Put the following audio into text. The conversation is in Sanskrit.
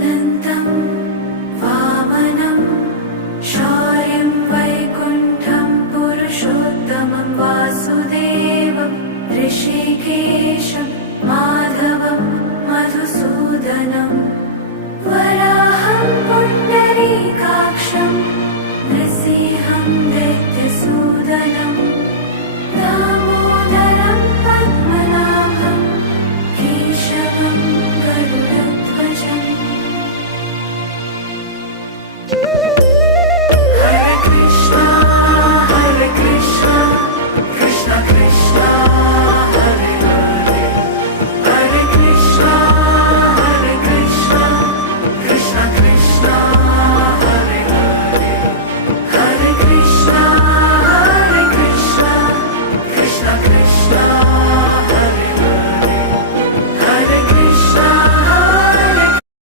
अनन्तं वामनं शौर्यं वैकुण्ठं पुरुषोत्तमं वासुदेवं ऋषिकेशं माधवं मधुसूदनं वराहं पुण्डरीकाक्षं नृसिंहं दैत्यसूदनं